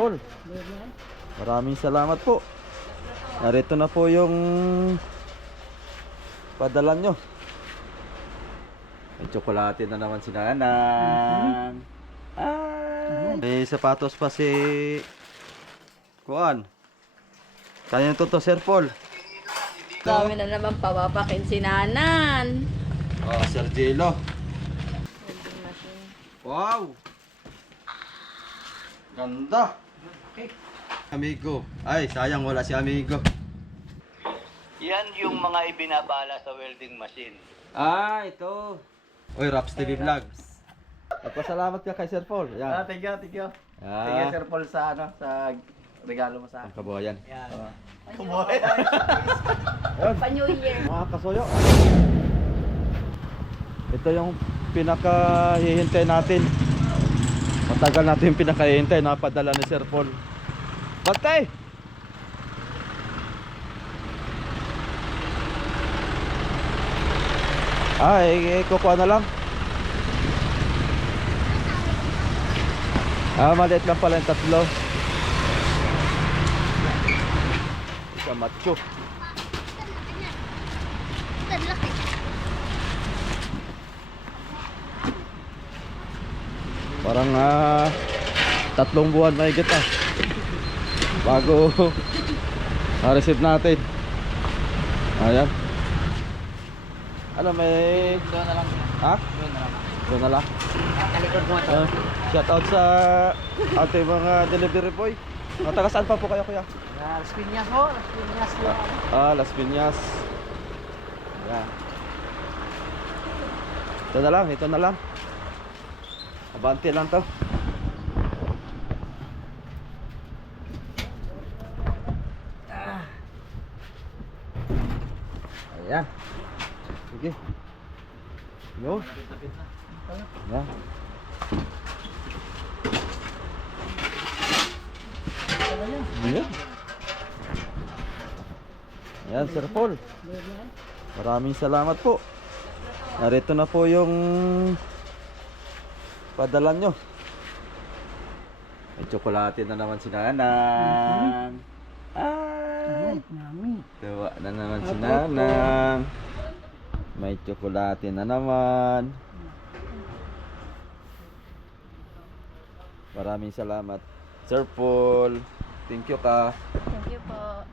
Paul, maraming salamat po. Narito na po yung padala nyo. May tsokolate na naman si Nanang. May sapatos pa si Kuan. Kaya to Sir Paul. Dami na naman papapakin si Nanan. Oh, Sir Jello. Vending machine. Wow! Ganda! Amigo. Ay, sayang wala si Amigo. Yan yung mga ibinabala sa welding machine. Ah, ito. Uy, Raps TV Vlog. Nagpasalamat ka kay Sir Paul. Yan. Thank you, thank you. Ah. Thank you, Sir Paul, sa sa regalo mo sa Ang akin. kabuhayan. Pa New Year. Mga kasuyo. Ito yung pinakahihintay natin. Matagal natin yung pinakahihintay. Napadala ni Sir Paul. Bantay! Ay, kukuha na lang. Maliit lang pala yung tatlo. Isa macho. Parang 3 buwan mahigit bago ma-receive natin. Ayan. Ano may... Doon na lang. Ha? Doon na lang. Doon na lang. Talikod mo ito. Shout out sa ating mga delivery boy. Taga saan pa po kayo, kuya? Las Piñas mo. Las Piñas mo. Las Piñas. Ayan. Ito na lang, ito na lang. Abante lang to. Ayan. Sige. Yun. Ayan. Ayan. Ayan, Sir Paul. Maraming salamat po. Narito na po yung padala nyo. May tsokolate na naman si Nanang. Ay, tuwa na naman si Nanang. May tsokolate na naman. Maraming salamat, Sir Paul. Thank you ka. Thank you po.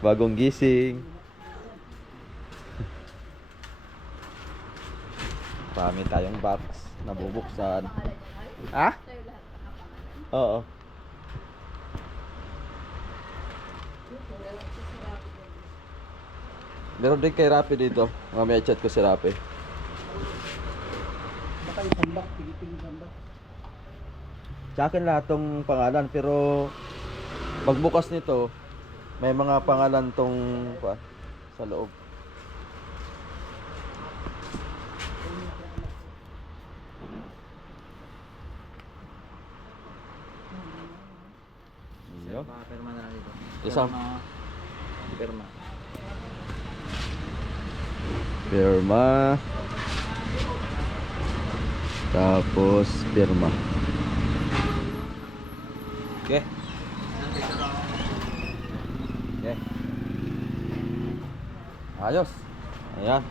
Bagong gising. Marami tayong box na bubuksan. Ha? Oo. Meron din kay Rapi dito. Mamaya chat ko si Rapi. Sa akin lahat tong pangalan, pero pagbukas nito may mga pangalan tong sa loob. Iyo. Pirma na lang dito. Isang Pirma. pirma. Tapos pirma. Okay. Okay. Ayos. Ayan.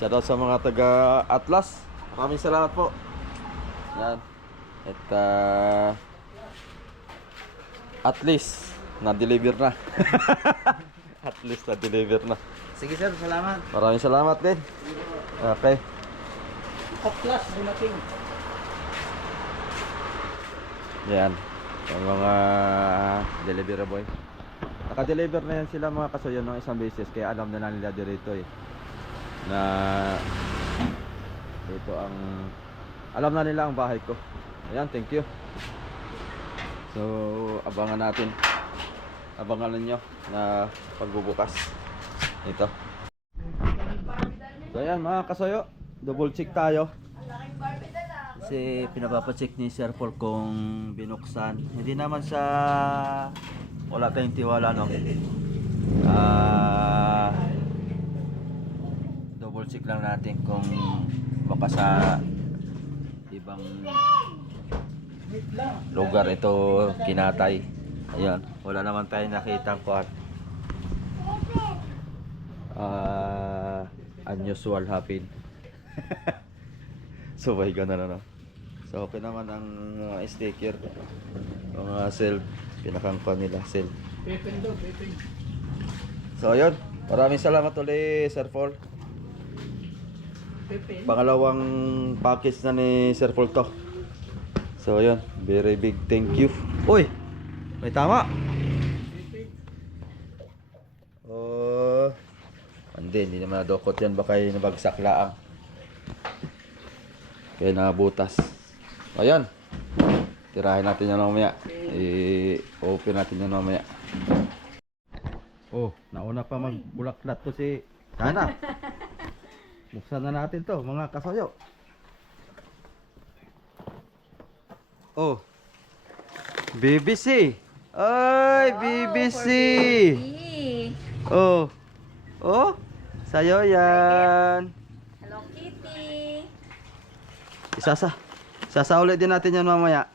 Shout out sa mga taga Atlas. Maraming salamat po. Ayan. At at least na-deliver na. At least na-deliver na. Sige, sir. Salamat. Maraming salamat din. Okay. Atlas, dumating. Yan. Yung mga delivery boy. Naka-deliver na yan sila mga kasuyo ng isang beses. Kaya alam na nila dito na dito ang alam na nila ang bahay ko. Ayan, thank you. So, abangan natin. Abangan ninyo na pagbubukas ito. So ayan mga kasuyo, double check tayo. Kasi pinapapacheck ni Sir Paul kung binuksan. Hindi naman siya wala tayong tiwala, no? Double check lang natin kung baka sa ibang lugar ito kinatay. Ayan, wala naman tayong nakitang kuan. Unusual happen. So may ganun ano. So okay naman ang mga sticker, mga self, pinakang kuan nila self. So ayun, maraming salamat ulit Sir Paul. Pangalawang package na ni Sir Paul to. So ayun, very big thank you. Uy, may tama. Oh, hindi naman nadukot yan, baka yung nabagsak laang. Kaya nabutas. Ayan, tirahin natin yan mamaya. I-open natin yan mamaya. Oh, nauna pa magbulaklat to si Sana. Buksan na natin to mga kasayo. Oh, BBC. Ay, BBC. Oh. Oh, sayo yan. Hello Kitty. Isasa ulit din natin yan mamaya.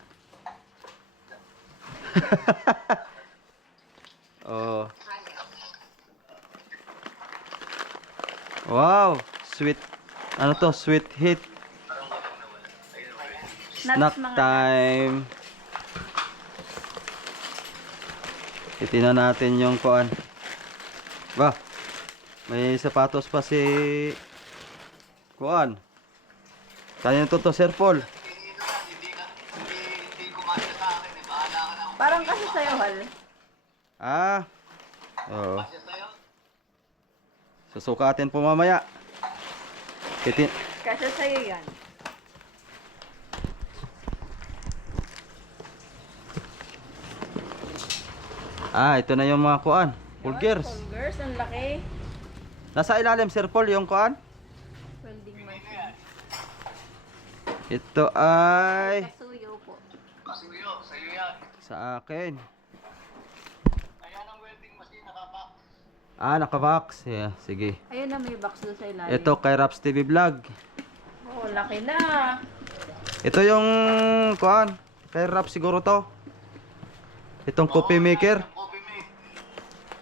Oh. Wow, sweet. Ano to? Sweet hit. Snack time. Titingnan natin yung kuan. Ba, may sapatos pa si kuan. Kaya to Sir Paul. Parang kasi sa'yo, Hal. Ah. Oo. Susukatin po mamaya. Kasi sa'yo yan. Ah, ito na yung mga kuan. Fulgers. Fulgers, ang laki. Nasa ilalim Sir Paul yung kuan. Welding machine. Ito ay Kasuyo po. Kasuyo, sa'yo yan. sa akin. Ayan ang welding machine, nakabox. Ah, naka-box. Yeah, sige. Ayun na, may box doon sa ilalim. Ito kay Raps TV Vlog. Oh, laki na. Ito yung kuan. Kay Raps siguro to. Itong coffee maker. Coffee maker.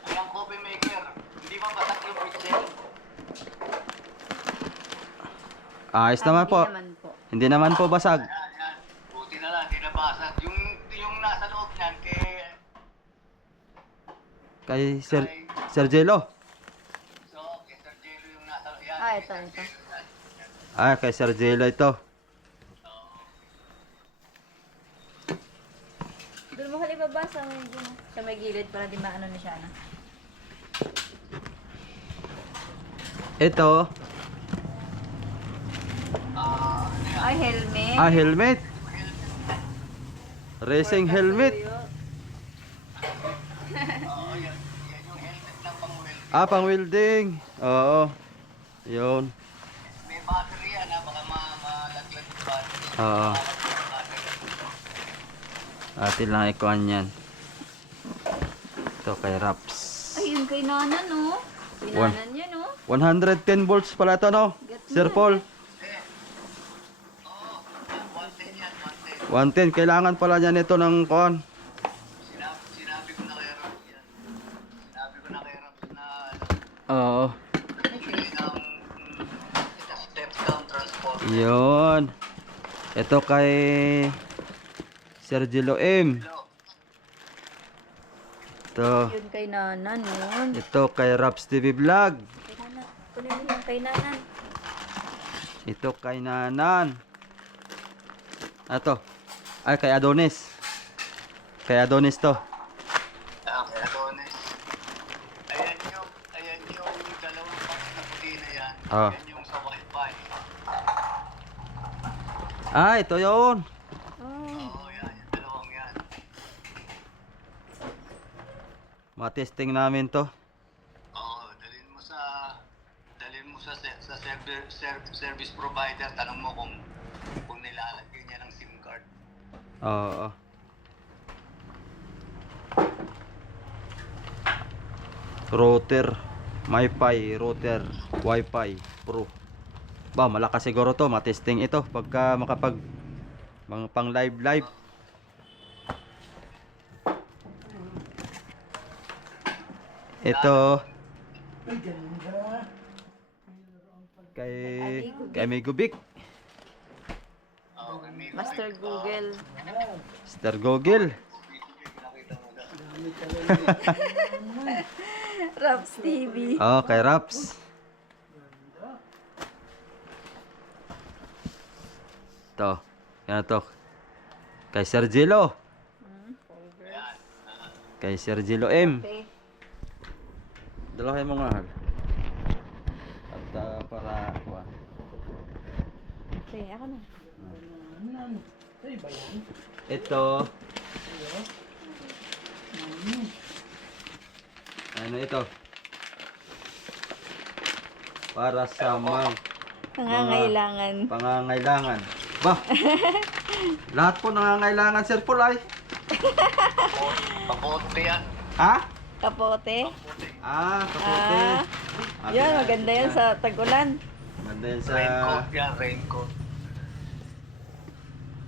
Ayan, coffee maker. Hindi ba basag yung pixel? Ayos naman po. Hindi naman po. Hindi naman po basag. Ayan. Buti na lang, hindi na basag. Yung nasa loob niyan, Kay Sir Jello. so, kay Sir Jello yung nasa loob. Yan, Ah, kay ito, Sir ito. Jello yan. Ah, kay Sir Jello ito. Doon mo hali baba sa may gilid para di maano ni Shana. Ito. Ay, helmet. Ah, helmet. Racing helmet. Kasuyo. Yan yung helmet ng pang-welding. Ah, pang welding. Oo. Yun. May battery yan, baka malaglag yung battery. Oo. Atin lang ikuan yan. Ito kay Raps. Ay, yun kay Nana, no? Pinanan niya, no? 110 volts pala ito, no? Get Sir mo. Paul. Oo, 110 yan, 110. 110. Kailangan pala niya nito ng kuan. Sinabi ko na kay Raps yan. Sinabi ko na kay Raps na Oo. bili ng step down transformer. Yun. Ito kay Sir Jello M. Ito. Yun kay Nana, no? Ito kay Raps TV Vlog. Kay Nana. Kunin mo yung kay Nana. Ito kay Nanan. Ito. Ay, kay Adonis. Kay Adonis to. Kay Adonis. Ayan yung dalawang box na puti na yan. Ah. Yan yung sa Wi-Fi. Ah, ito yun. Oh. Oo, yan. Yung dalawang yan. Matesting namin to. Oo, dalhin mo sa service provider, tanong mo kung nilalagay niya ng SIM card. Oo. Router. MiFi router. Wi-Fi Pro. Ba, malakas siguro to. Matesting ito. Pagka makapag mga pang live. Ito. Kay Amigo Vic. Oh, kami. Master Google. Mr. Google. Nakita mo na. Raps TV. Oh, kay Raps. Ito. Yan to. Kay Sir Jilo. Ayan. Kay Sir Jilo M. Okay. Dalahin mo nga. At para kuha. Okay, ako na. Ito. Ano ito? Para sa Nangangailangan. pangangailangan. Ba? Lahat po nangangailangan, Sir Paul ay. Kapote yan. Ha? Kapote. Ah, kapote. Yan, maganda yan sa tag-ulan. Maganda yan sa... Raincoat yan, raincoat.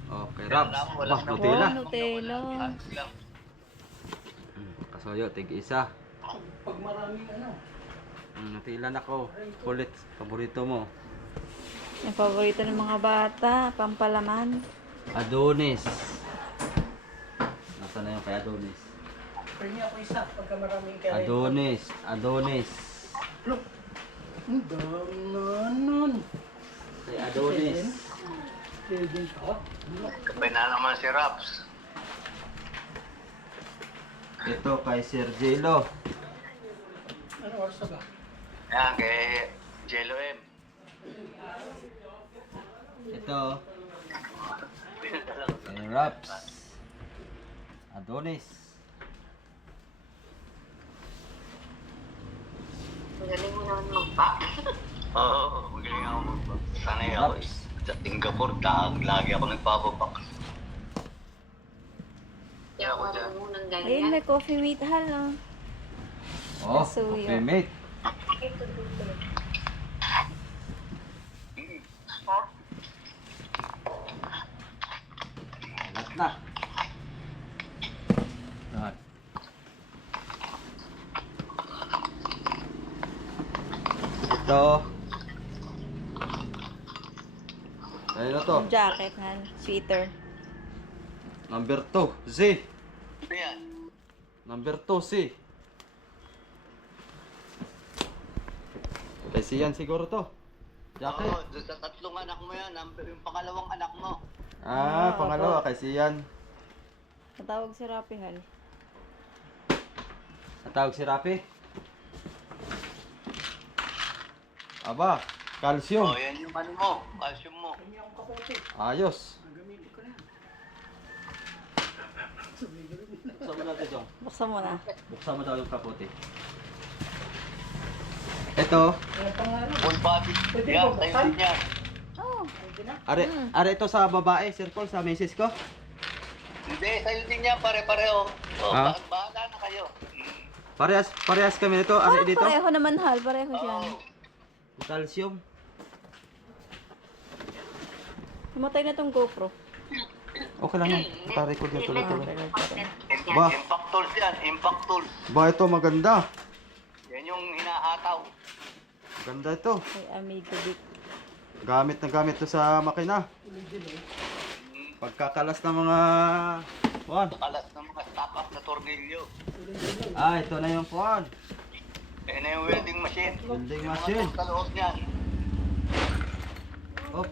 Okay, Raps. Walang Bah, Nutella. Nutella. Hands lang. Kasoyo, tig-isa. Pag maraming ano. Nutella na ko. Kulit. Paborito mo. Yung paborito ng mga bata, pampalaman. Adonis. Nasaan na yung kay Adonis? Pwede ako isa pagka maraming kaya. Adonis. Adonis. Ang dami Kay Adonis. Pwede ka. Kapay na naman si Raps. Ito kay Sir Jelo. Ano oras na ba? Yan, kay Jello M. Ito. Kay Raps. Adonis. Oo, magaling ako mag-box. Sanay ako eh. Sa Singapore, lagi ako nagpapabox. Kaya ako dyan. Ayun, may coffee mate hal, no? Oh, Kasuyo. okay, mate. Alat na. Lahat. Ito. Ano to? Yung jacket, han. Sweater. Number 2, Z. Ano yan? Number 2, C. Kasi yan siguro to. Jacket. Oo, doon sa tatlong anak mo yan. Yung pangalawang anak mo. Ah, pangalawa kasi yan. Natawag si Rapi, hal. Natawag si Rapi. Aba, calcium. Oh, yan yung ano mo. Calcium mo. Hindi akong kapote. Ayos. Gagamitin ko na. Buksan mo natin, Jong. Buksan mo na. Buksan mo daw yung kapote. Ito. Kaya pangalan. Full body. Pwede Yan, ko tayo buksan? din yan. Oh, Pwede na. Are ito sa babae, Sir Paul, sa misis ko. Hindi, tayo din yan. Pare-pareho. Oh, Ah? bahala na kayo. Parehas kami nito. Are parang dito. pareho naman, hal. Pareho siya. Oo. Calcium. Himatay na tong GoPro. Okay lang yan. Pa-record na tuloy-tuloy. Impact, Ba? impact tools yan. Impact tools. Ba, ito maganda. Yan yung hinahataw. Ganda ito. Kay Amigo Vic. Gamit na gamit to sa makina. Pagkakalas ng mga... Juan. Kalas ng mga stop-up na tornilyo. Ah, ito na yung Juan. Yan na yung welding machine. Welding Yung machine. mga tools sa loob niyan. Oh,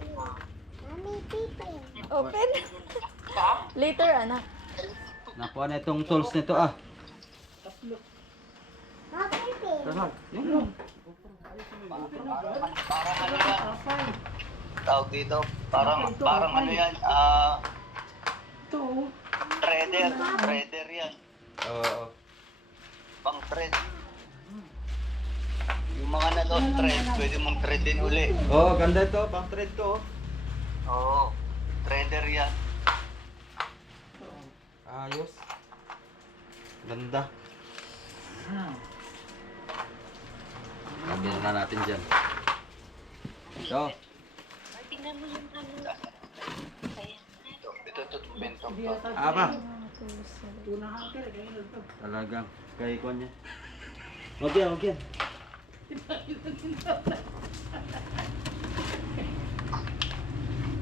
Open. Later, anak. nakuha na itong tools nito ah. Tara, yun. Parang ano yan. Tawag dito. Parang ano yan. Ito. Threader yan. Oo. Pang thread. Yung mga na-lost thread, pwede mong thread din uli. Oh, ganda ito. Pang thread to. Oo. Threader yan. Ayos. Ganda. Sabihin na natin dyan. Ito. Ito, bento. Aba. Tunang hangker. Ganyan lang ito. Talagang kay ko niya. Wag yan, wag yan.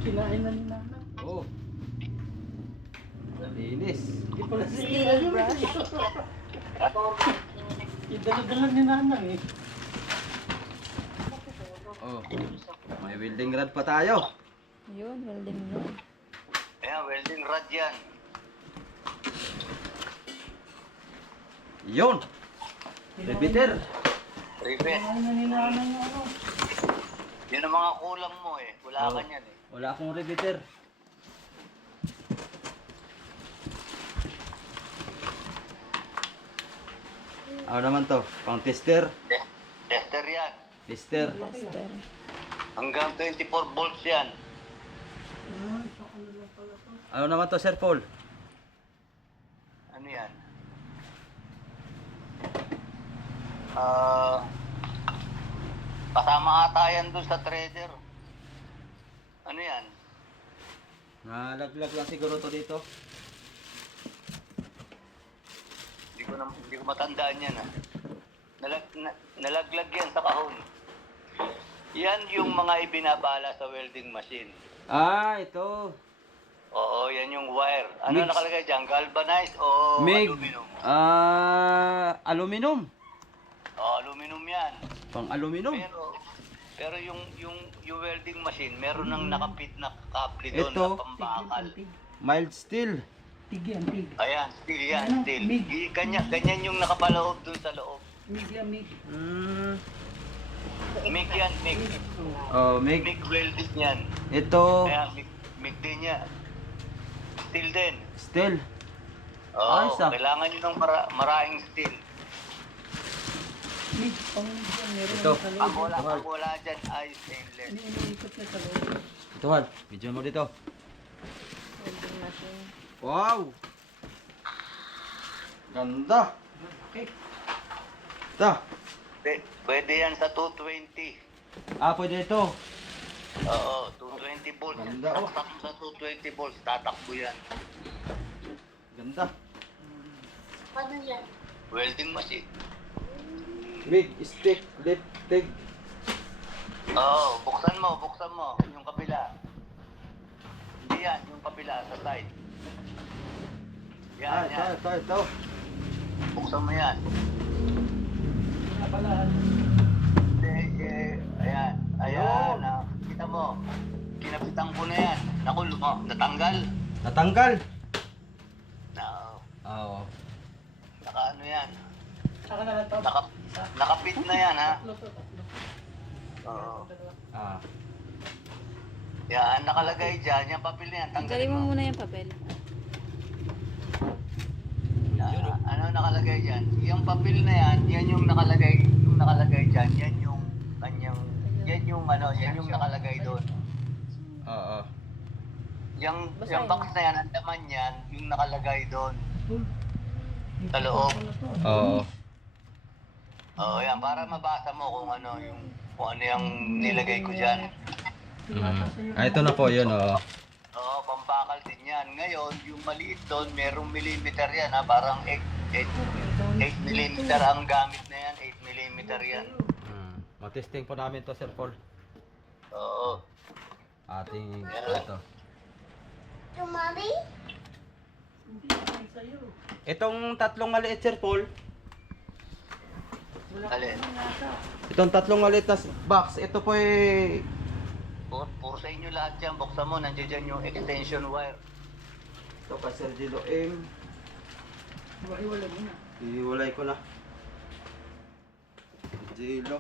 Kinain na ni Nanang. Oh. Linis. Hindi pala si Steel brush. Idala-dala ni Nanang eh. Oh. May welding rod pa tayo. Yun, welding rod. Ayan, welding rod yan. Yun. Repeater. Rivet. Kinain na ni Nanang yung ano. Yun ang mga kulang mo eh. Wala ka niyan eh. Wala akong repeater. Ano naman to? Pang tester. Tester yan. Tester. Tester. Hanggang 24 volts yan. Ano naman to, Sir Paul? Ano yan? Ah, kasama ata yan dun sa trader. Ano yan? Nalaglag lang siguro to dito. Hindi ko matandaan yan ah. Nalaglag yan sa kahon. Yan yung mga ibinabala sa welding machine. Ah, ito. Oo, yan yung wire. Ano Mix. nakalagay dyan? Galvanized o Mig. aluminum? Aluminum. Aluminum yan. Pang aluminum. Pero yung welding machine, meron nang nakapit na kable doon Ito. na pambakal. Mild steel. Tig yan, tig. Ayan, steel yan, Ano? steel. Mig. Ganyan yung nakapaloob doon sa loob. Mig yan, mig. MIG yan, MIG. Oh, Mig. MIG welding yan. Ito. Kaya MIG din yan. Steel din. Steel. Oo, Ayos ah. kailangan nyo ng maraming steel. Mig, pang mig yan. Meron Ito. naman sa loob. Pag wala dyan, ay stainless. Iniikot niya sa loob. Ito, Hal. Video mo dito. Welding machine. Wow! Ganda. Okay. Ito. Pwede yan sa 220. Ah, pwede ito. Oo, 220 volts. Ganda, oh. Taktak mo sa 220 volts, tatakbo yan. Ganda. Welding machine. Mig, stick, lift, tig. Oo, buksan mo. Yung kabila. Hindi yan, yung kabila sa side. Yan, yan. Ito. Buksan mo yan. Pinabalaan. Ayan. Ayun. Kita mo. Kinapitan ko na yan. Naku, natanggal. Natanggal. Na, Oo. naka ano yan. Saka na lang to. Nakapit na yan, ha? Tatlo to, tatlo. Oo. Ah. Yan, nakalagay dyan. Yung papel na yan. Tanggalin Tanggalin mo mo. muna yung papel. Ano nakalagay dyan? Yung papel na yan, yan yung nakalagay dyan. Yan yung kanyang, yan yung nakalagay doon. Oo. Yung Basahin box mo. na yan, ang laman yan, yung nakalagay doon. Sa loob. Oo. Oo, yan, para mabasa mo kung ano yung nilagay ko dyan. Ah, ito na po yun, oo. Oo, pambakal din yan. Ngayon, yung maliit doon, merong millimeter yan, ha? Parang 8 millimeter ang gamit na yan, 8 millimeter yan. Matesting po namin to, Sir Paul. Oo. Ating, ito. Hindi yan sa'yo. Itong tatlong maliit, Sir Paul. Wala Alin? kang nasa. Itong tatlong maliit na box, ito po ay... Puro sa inyo lahat yan, buksan mo, nandiyan dyan yung extension wire. Ito ka, Sir Gilo M. Wala mo na. Iwalay ko na. Gilo.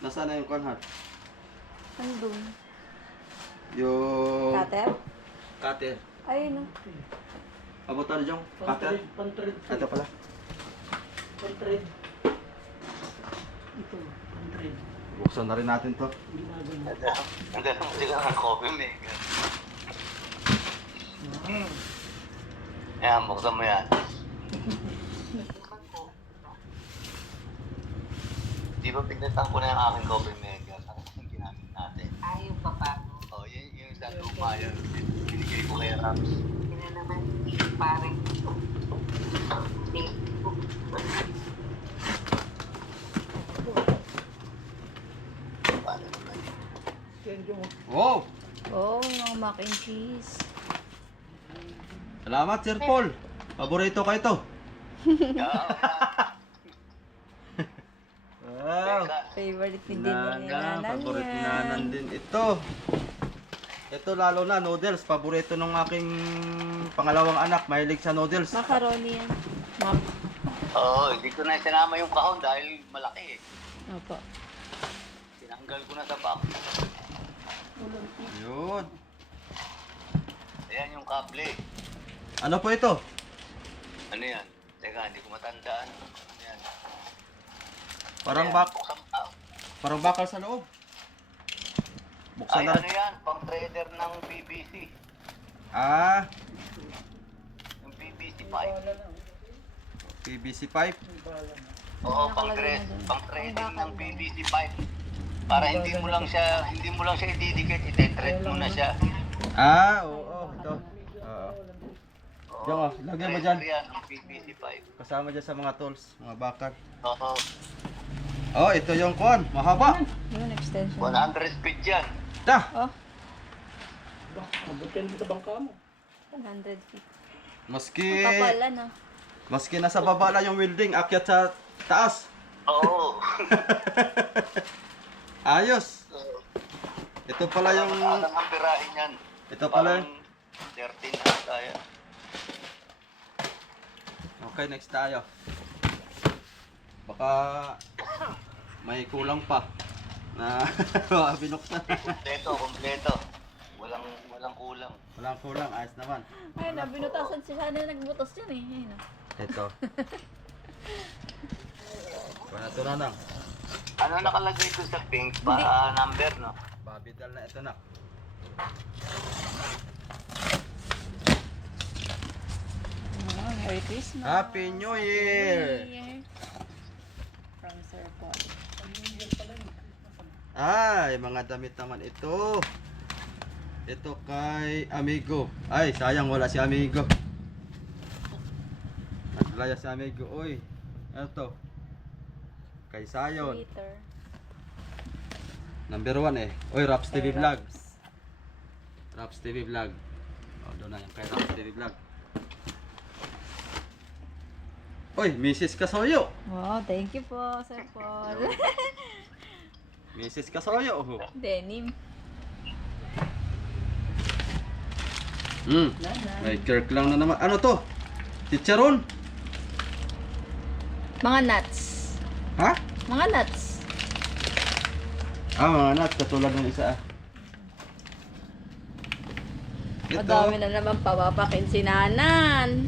Nasaan na yung kanhat? Andun. Yung... Cutter? Cutter. Ayun o. Abutan dyan. Cutter. Pantred. Ito pala. Pantred. Ito, pantred. Buksan na rin natin to. Ginagano. Ang mo sila ng coffee maker. Yan, buksan mo yan. Di ba pignetan ko na yung aking coffee maker? Ano yung ginamit natin? Ayaw pa pa. Oh, yung sa luma yun. Binigay ko kay Rams. naman pare. Paano naman? Change mo. Wow! Oh, yung mga mac and cheese. Salamat, Sir Paul. Paborito ko ito. Wow! Teka, Favorite ni Dino ni Nanan, Nanan paborito ni yan. Nanan din ito. Ito lalo na, noodles. Paborito ng aking pangalawang anak. Mahilig sa noodles. Macaroni yan. Mac. oo, hindi ko na sinama yung kahon dahil malaki eh. Opo. Tinanggal ko na sa box. Yun. Ayan yung kable. Ano po ito? Ano yan? Teka, hindi ko matandaan. Ano yan? Parang, Ayan, buksan pa. parang bakal sa loob. Buksan Ay, na ano rin. yan? Pang-trader ng PVC. Ah, Yung PVC pipe. PVC pipe. Oo, Nakalagay na dun. pang-trading Ang bakal ng na. PVC pipe. Para hindi mo lang siya ididikit, ite-thread mo na siya. Ah, oo. Ito. Oo. Oo, Diyan, oh. Lagyan mo dyan. trader yan ng PVC pipe. Kasama dyan sa mga tools, mga bakal. Oo, Oh, ito yung kuan. Mahaba. Yun, extension. 100 feet yan. Dah. Oh, Mabutin mo sa bangka mo. 100 feet. Maski, Ang kapal, ano? maski nasa baba lang yung welding, akyat sa taas. Oo. Ayos. Ito pala yung, Ang amperahin yan. ito pala yung, Parang 13 na tayo. okay, next tayo. Baka may kulang pa na binuksan. Kompleto. Walang kulang. Walang kulang, ayos naman. Ay, nabinutasan si Shana, nagbutas yan eh. Ayun, oh. Ito. Wala ito na lang. Ano nakalagay doon sa pink? Number, no? Babidal na ito na. Oh, Merry Christmas. Happy New Year! From Sir Paul. Ay, mga damit naman ito. Ito kay Amigo. Ay, sayang wala si Amigo. Naglaya si Amigo. Uy, ano to? Kay Sayon. Twitter. Number 1 eh. Uy, Raps TV Kay Vlog. Raps. Raps TV Vlog. O, doon na yung kay Raps TV Vlog. Uy, Mrs. Kasoyo. Wow, thank you po, Sir Paul. Mrs. Kasoyo. Oh. Denim. May jerk lang na naman. Ano to? Chicharon? Mga nuts. Ha? Mga nuts. Ah, mga nuts. Katulad ng isa ah. Madami na naman papapakin si Nanan.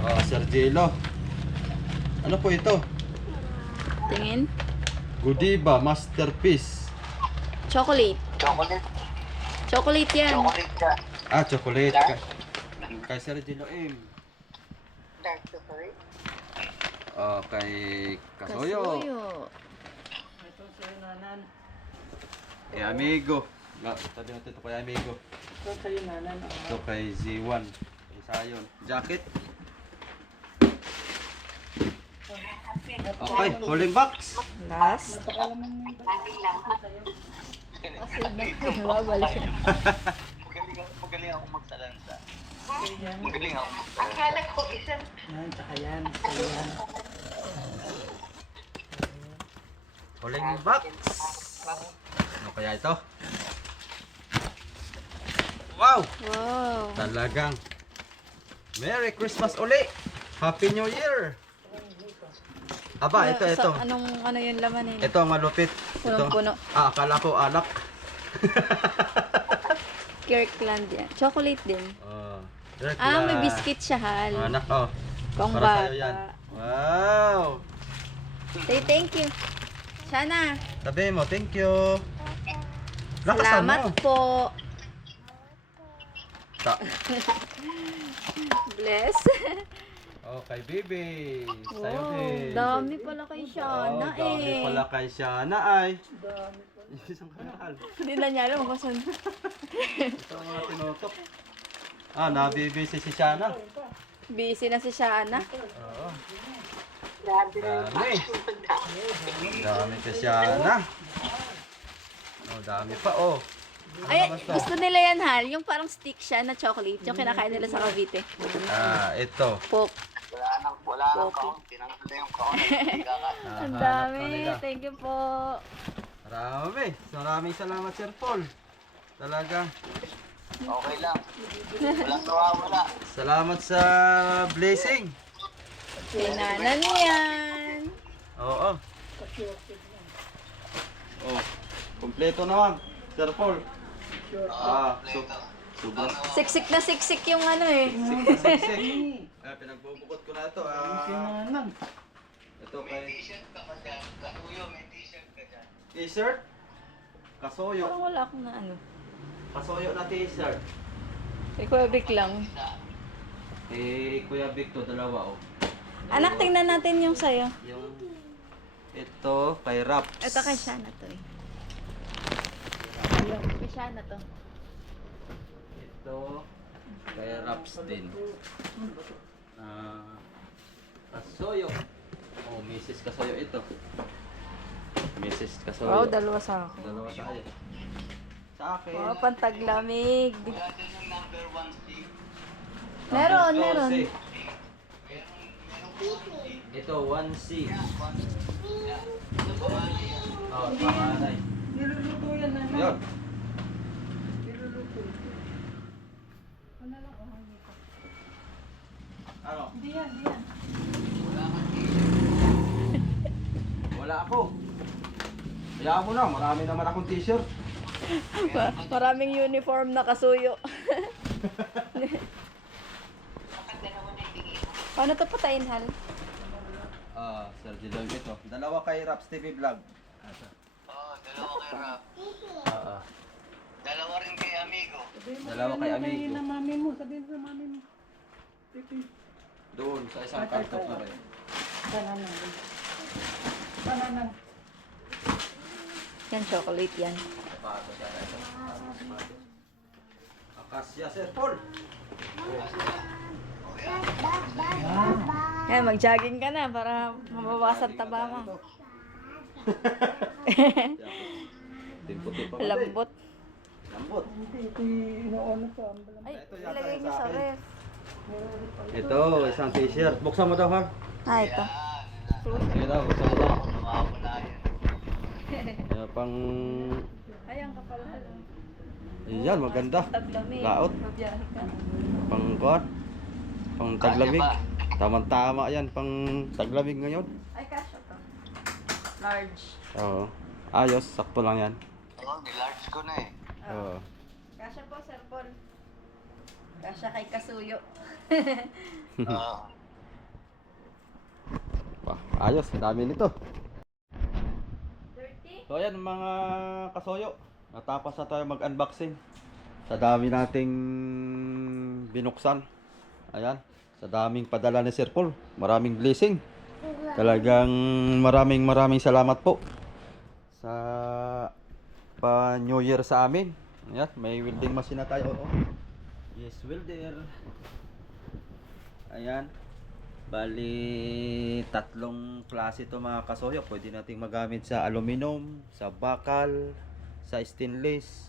Oh, Sir Jelo. Ano po ito? Tingin. Godiva Masterpiece. Chocolate. Chocolate. Chocolate yan. Chocolate siya. Ah, chocolate. Kay Sir Jelo M. Dark chocolate. Oh, kay Kasoyo. Kasuyo. Ito sa'yo, Nanan. Kay Amigo. Sabi natin ito kay Amigo. Ito sa'yo, Nanan. Ito kay Z1. Kay Sayon. Jacket. Okay, holding box. Last. Napakalaman mo yung Kasi nababalik siya. Magaling ako magsalansa. yan. Magaling ako magsalansa. Akala ko isang Yan, tsaka yan. Sa'yo yan. Holding box. Ano kaya ito? Wow! Wow. Talagang Merry Christmas uli! Happy New Year! Aba, ito. Anong ano yung laman eh? Ito ang malupit. Ito. Punong-puno. Ah, akala ko alak. Kirkland yan. Chocolate din. Oh, Ah, may biscuit siya, Hal. Anak, oh. Pang Para sa'yo yan. bata. Wow! Say thank you. Sana. Sabi mo, thank you. Lakasan Salamat mo. po. Ta. Bless. Oh, kay Bibi. Sa'yo Wow, din. dami pala kay Shana Oh, dami eh. pala kay Shana ay. Dami pa. Isang kanal. Hindi na niya alam kung saan. Ito ang mga tinutok. nabibisi si Shana. Busy na si Shana. Oo. Grabe na yung Dami. dami. Dami kay Shana. Oh, dami pa, oh. Ay, Basta. gusto nila yan, Hal. Yung parang stick siya na chocolate. Yung kinakain nila sa Cavite. Ito. Poke. Wala nang kahon. Tinanggal na yung kahon. Hindi kakain. Ang Hahanap dami. pa nila. Thank you po. Marami. Maraming salamat, Sir Paul. Talaga. Okay lang. Walang nawawala. Salamat sa blessing. Sinanan yan. Oo. Oh, kompleto naman, Sir Paul. Sobrang Siksik na siksik yung ano eh. siksik. Pinagbubukod ko na ito. Sinanan. Ito May kay t-shirt ka pa dyan. Katuyo, may t-shirt ka dyan. t-shirt. Kasoyo. Parang wala akong na ano. Kasoyo na t-shirt. Kay Kuya Vic lang. Kuya Vic to, dalawa oh. Anak, tingnan natin yung sayo. Yung ito kay Raps. Ito kay Shana to eh. Kay Shana to. Ito kay Raps din. Kasoyo. Oh, Mrs. Kasoyo ito. Mrs. Kasoyo. Wow, dalawa sa akin. Dalawa tayo. Sa akin. Wow, pantaglamig. Wala dyan yung number 1 stick. Meron, Ito, meron. C. Ito, 1C. Oh, panganay. Niluluto yan na. Yun. Niluluto. Ano lang, dito. Ano? Di yan, di yan. Wala ako. Kaya mo na, marami naman akong t-shirt. Maraming uniform na kasuyo. Paano to patayin, Hal? Sir Jilong ito. Dalawa kay Raps TV Vlog. Oo, dalawa kay Rap. Ah, Dalawa rin kay Amigo. Sabihin mo Dalawa kay na amigo. ng mami mo. Sabihin mo sa mami mo. Pipi. Doon, sa isang kanto na rin. Bananan. Bananan. Yan, chocolate yan. Sapatos yan ito. Akasya, Sir Paul. Yan, mag-jogging ka na para mabawasan taba mo. Puti pa Lambot. Lambot. Ito ino-ono ko. Ay, Ito yata ilagay yung niyo sa sa akin. ref. Ito, isang t-shirt. Buksan mo daw, ha? Ah, ito. Sige daw, buksan mo daw. Nawawala yan. Pang... Ayan ka pala. Yan, maganda. Taglamig. Laot. Mabiyahe ka. Pang kuwan. Pang taglamig. Tama-tama yan, pang taglamig ngayon. Ay, kasha to. Large. Oo. Ayos, sakto lang yan. Oo, nilarge ko na eh. Oo. Kasha po, Sir Paul. Kasha kay Kasuyo. Oo. Ayos, dami nito. 30? So ayan mga kasoyo. Natapos na tayo mag-unboxing. Sa dami nating binuksan. Ayan. Sa daming padala ni Sir Paul. Maraming blessing. Talagang maraming salamat po. Sa pa-New Year sa amin. Ayan. May welding machine na tayo. Oh. Yes, welder. Ayan. Bali, tatlong klase ito mga kasoyo. Pwede nating magamit sa aluminum, sa bakal, sa stainless.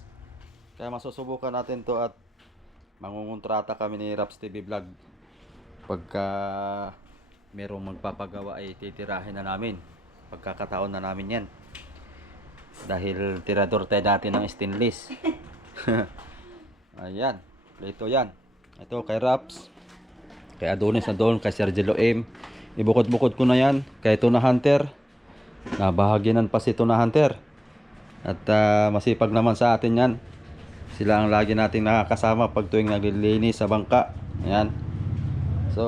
Kaya masusubukan natin to at mangungontrata kami ni Raps TV Vlog. Pagka merong magpapagawa ay titirahin na namin. Pagkakataon na namin yan. Dahil tirador tayo dati ng stainless. Ayan. Ito yan. Ito kay Raps. Kay Adonis na doon. Kay Sergio M. Ibukod-bukod ko na yan. Kay Tuna Hunter. Nabahaginan pa si Tuna Hunter. At masipag naman sa atin yan. Sila ang lagi nating nakakasama pag tuwing naglilinis sa bangka. Ayan. So,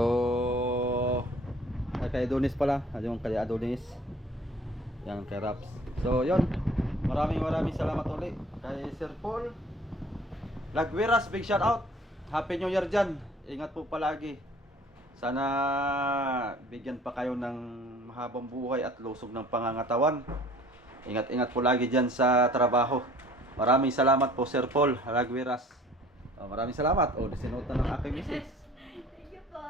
kay Adonis pala. Yung kay Adonis. Yan kay Raps. So, yun. Maraming salamat ulit. Kay Sir Paul. Lagwiras, big shout out. Happy New Year dyan. Ingat po palagi. Sana bigyan pa kayo ng mahabang buhay at lusog ng pangangatawan. Ingat-ingat po lagi dyan sa trabaho. Maraming salamat po Sir Paul Lagwiras. Oh, maraming salamat. Oh, sinuot na ng aking misis. Thank you po.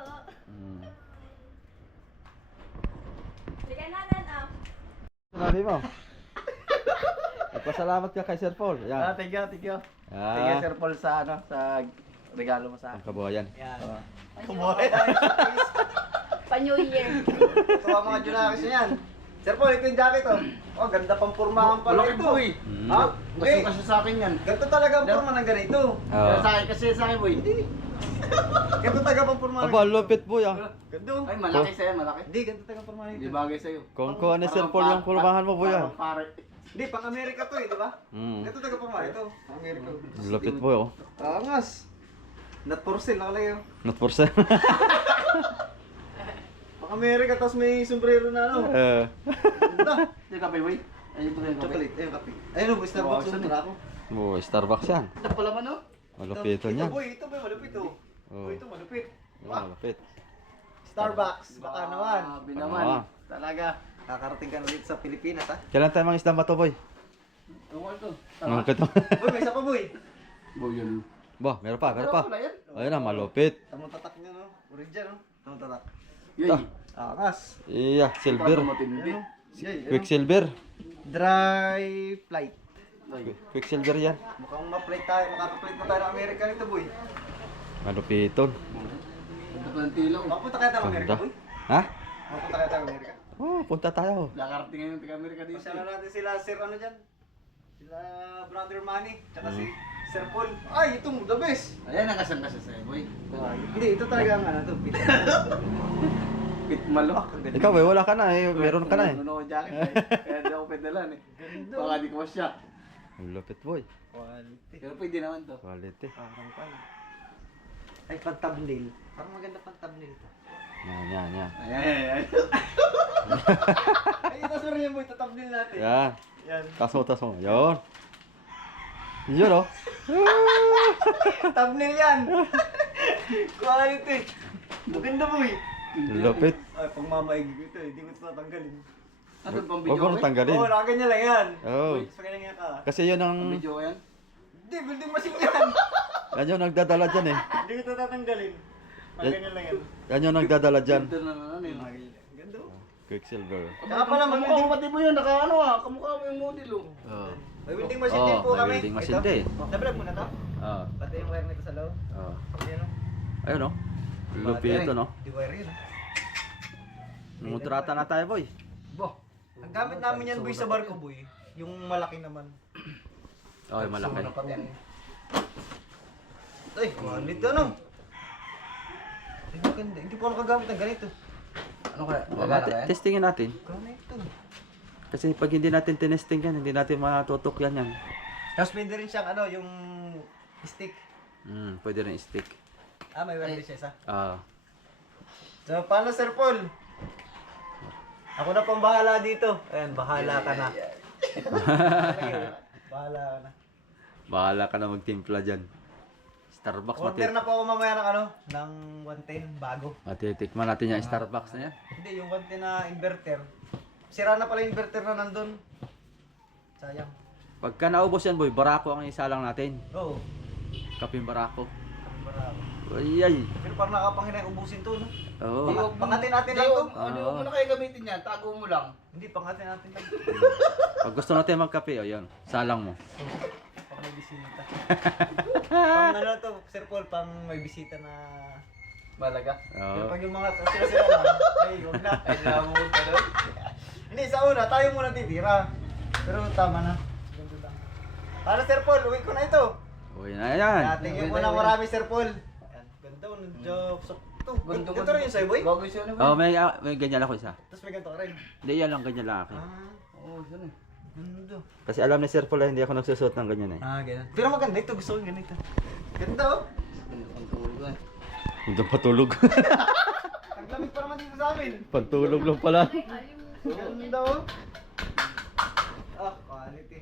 Hmm. Sige nanan ah. Sabi mo. Nagpasalamat ka kay Sir Paul. Yan. Thank you, thank you. Ah. Thank you, Sir Paul, sa sa regalo mo sa Ang akin. kabuhayan. Yan. Pa New Year. Ito ang mga Junakis niyan. Sir Paul, ito yung jacket, oh. Oh, ganda pang purmahan pala ito. Boy. Hmm. Ha? Gusto kasi sa akin yan. Ganito talaga ang purma ng ganito. Oh. Sa akin kasi sa akin, boy. Ganito talaga pang purma ng Aba, lupit po yan. Ganda. Ay, malaki sa'yo, malaki. Hindi, ganito talaga ang purma ng Hindi ganito. bagay sa'yo. Kung ano Sir Paul yung pulmahan mo po yan. Parang pare. Hindi, pang Amerika to eh, di ba? Hmm. Ganito talaga purma ito. Pang Amerika. Lupit po oh. Angas. Not for sale, nakalagay oh. Not for sale. Pang Amerika, tapos may sombrero na ano. Ganda. Ito yung kape, boy. Ayun po yung kape. Chocolate, ayun kape. Ayun, oh, Starbucks Wow, yung para ako. Oh, Starbucks yan. Ito pala man, oh. Malupiton yan. Ito boy, ito boy, malupit oh. Oh. Boy, ito malupit. Oh, malupit. Starbucks, baka naman. Grabe naman. Ah. Talaga. Kakarating ka na dito sa Pilipinas ha. Kailan tayo mangisda ba to, boy? Ewan ko. Ang kito. Boy, may isa pa boy. Boy, yun. Ba, meron pa, meron pa. Wala yan. Ayun na, malupit. Tamang tatak niya no. Original no. Tamang tatak. Yun. Angas. Iya, silver. Matindi. Ano? Yay, Quicksilver. Dry flight. Quicksilver yan. Mukhang ma-flight tayo, makaka-flight na tayo ng Amerika nito boy. Malupiton. Ito pa ng tilaw. Makapunta kaya tayo ng Amerika Ganda. boy. Ha? Makapunta kaya tayo ng Amerika. Oh, punta tayo. Nakarating ngayon ng taga-Amerika dito. Pasyalan natin sila Sir ano dyan. Sila Brother Manny, tsaka si Sir Paul. Ay, ito the best. Ayan, nakasang-kasa sa'yo, boy. Hindi, ito talaga ang ano to. Pit malok. Ikaw, eh, wala ka na eh. Meron ka na eh. Ano ko jacket eh. Kaya di ako pedalan eh. Baka di ko masya. Lupit, boy. Quality. Pero pwede naman to. Quality. Parang pa. Ay, pang-thumbnail. Parang maganda pang-thumbnail to. Yan, yan, yan. Ayan. Ay, ito sorry yan boy, ito-thumbnail natin. Yan. Yan. Taso, taso. Yun. Yun, oh. Thumbnail yan. Quality. Maganda boy. Lupit. Ay, pang mamaig ko ito, hindi ko ito tatanggalin. Ano pang Huwag video mo ko? tanggalin. Oo, nakaganyan lang yan. Oh. Tapos ganyan ka. Kasi yun ang... Pang video ko yan? Hindi, building machine yan. Yan yung nagdadala dyan eh. Hindi ko ito tatanggalin. Nakaganyan lang yan. Yan yung nagdadala dyan. Ito na naman eh. Ganda oh. Quicksilver. Saka pala, Kamukha mag-building mo pati mo yun. Naka ano ah. Kamukha mo yung model oh. Oh. may building machine din po may kami. welding machine Ito. din. Nablog mo na to? Oh. Pati yung wire nito sa loob. Oh. Ayan o. Ayun, oh. Lupit ito, no? Di wire yun. Nungutrata na tayo, boy. Bo. Ang gamit namin yan boy sa barko boy. Yung malaki naman. Oh, malaki. Ay, quality ano? Ay, maganda. Hindi po ako nakagamit ng ganito. Ano kaya? Testingin natin. Ganito. Kasi pag hindi natin tinesting yan, hindi natin matutok yan yan. Tapos pwede rin siyang ano, yung stick. Pwede rin stick. Ah, may wire din siya isa. Ah. So, paano Sir Paul? Ako na pang bahala dito. Ayan, bahala ka na. Bahala ka na. Bahala ka na magtimpla dyan. Starbucks Order na po ako mamaya ng ano, ng 110 bago. Matitikman natin yung Starbucks na yan. Hindi, yung 110 na inverter. Sira na pala yung inverter na nandun. Sayang. Pagka naubos yan, boy, barako ang isa lang natin. Oo. Kaping barako. Barako. Ay, ay. Pero parang nakapanghinay ubusin to, no? Oo. Pangatin natin lang to. Hindi mo na kayo gamitin yan. Tago mo lang. Hindi, pangatin natin lang. Pag gusto natin magkape, o yun. Salang mo. Pag may bisita. Pang ano to, Sir Paul, pang may bisita na... Malaga. Pero Oo. pag yung mga sila-sila lang, ay, huwag na. Ay, namun ka doon. Hindi, sa una, tayo muna titira. Pero tama na. Ganito lang. Paano, Sir Paul? Uwi ko na ito. Uy, na yan. Thank you muna marami, Sir Paul. Ayan, ganda, joke. So, ito, ganito rin yung sa'yo, boy. Bago siya na Oh, may ganyan ako isa. Tapos may ganito ka rin. Hindi, yan lang, ganyan lang akin. Oo, siya na. Ganda. Kasi alam ni Sir Paul, hindi ako nagsusuot ng ganyan eh. Ganun. Pero maganda ito, gusto ko yung ganito. Ganda, oh. Ang tulog ko eh. Hindi patulog. Ang lamig pa naman dito sa amin. Pantulog lang pala. Ganda, oh. Ah, quality.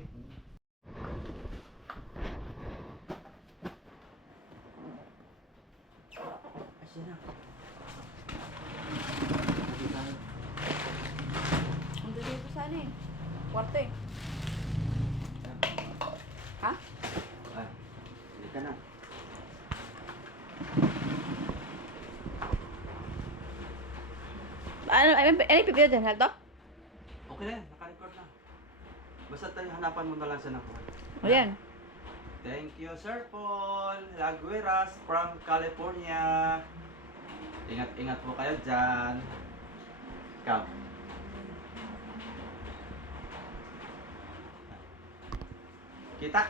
Ang dito sana eh. Kwarto eh. Ha? Hindi ka na. ano pipilitin na to? Okay na yan, naka-record na. Basta tayo hanapan mo na lang siya ng buhay. Ayan. Thank you, Sir Paul Lagueras from California. Ingat-ingat po kayo dyan. Come. Kita?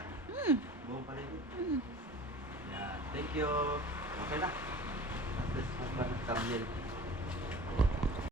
Buong paligid. Yan. Thank you. Okay na. At least, thumbnail.